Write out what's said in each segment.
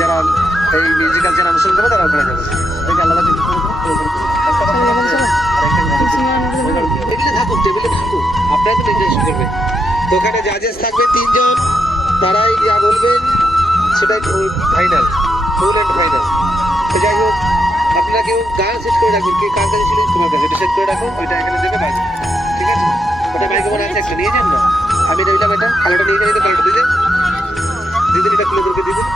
যারা এই musical channel অনুসরণ করে তারা ওখানে যাবে। আলাদা থাকুক, টেবিলে থাকুক, আপনারা তো নির্দেশ করবে। তো ওখানে জাজেস থাকবে 3 জন, তারাই যা বলবেন সেটাই ফাইনাল, ফুল অ্যান্ড ফাইনাল। তো যাই হোক, আপনারা কেউ গান সেট করে রাখবেন, কে কার কাছে ছিল তোমার কাছে, এটা সেট করে রাখো, ওইটা এখানে দেবে বাইরে, ঠিক আছে? ওটা বাইকে মনে আছে একটা, নিয়ে যান না, আমি রইলাম, এটা কালোটা নিয়ে যান, এটা কালোটা দিয়ে দিদিন, এটা খুলে করে দিদিন।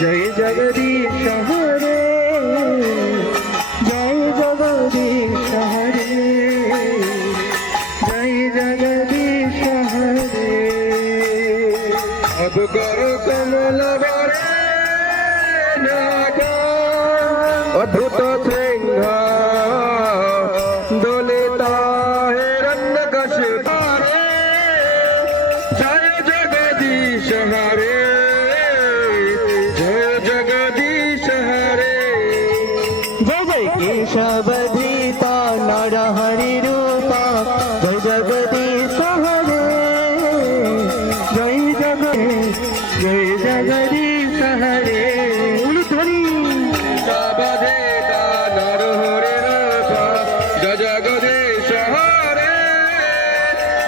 জয় জগদীশ হরে, জয় জগদীশ হরে, জয় জগদীশ হরে। अब करो कमल बरे अद्भुत सिंह दलिता हिरण्यकश तारे, जय जगदीश हरे, जय जगदीश हरे। जय जय केशवधृता नरहरि रूपा, जय जगदीश हरे, जय जगदीश, जय जगदीश हरे। उलुध्वनि केशवधृता नरहरि रूपा, जय जगदीश हरे,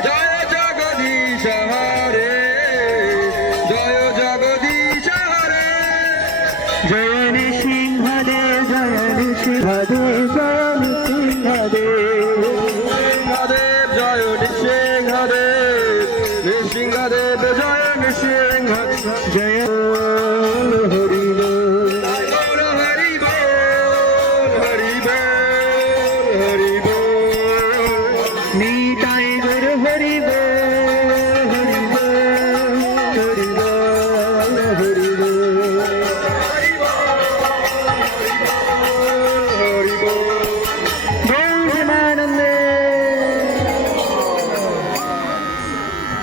जय जगदीश हरे, जय जगदीश हरे। जय नृसिंहदेव, जय नृसिंहदेव, जय नृसिंहदेव, नृसिंहदेव, जय नृसिंहदेव, नृसिंहदेव, जय नृसिंहदेव, जय हरि बोल, हरि बोल, हरि बोल, हरि बोल, नीताय गुरु हरि बोल, हरि बोल, हरि बोल, हरि बोल, हरि बोल।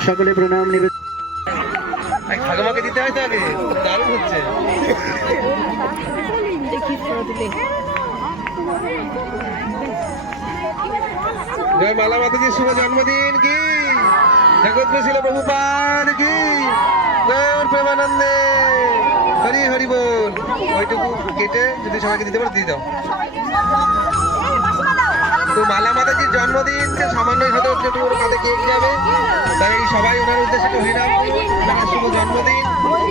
সকলে প্রণাম নিবেদন। ঠাকুমাকে দিতে হয় তো আগে, দারুণ হচ্ছে। জয় মালা মাতাজির শুভ জন্মদিন কি, জগৎ ছিল প্রভুপাদ কি, গৌর প্রেমানন্দে, হরি হরি বল। ওইটুকু কেটে যদি সবাইকে দিতে পারো দিয়ে দাও। তো মালা মাতাজির জন্মদিন সামান্যই হতে হচ্ছে, একটু ওর হাতে কেক যাবে, তাই সবাই ওনার উদ্দেশ্যে হরিনাম, ওনার শুভ জন্মদিন,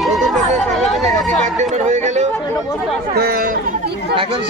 নতুন বছরের সঙ্গে সঙ্গে হ্যাপি বার্থডে ওনার হয়ে গেল। তো এখন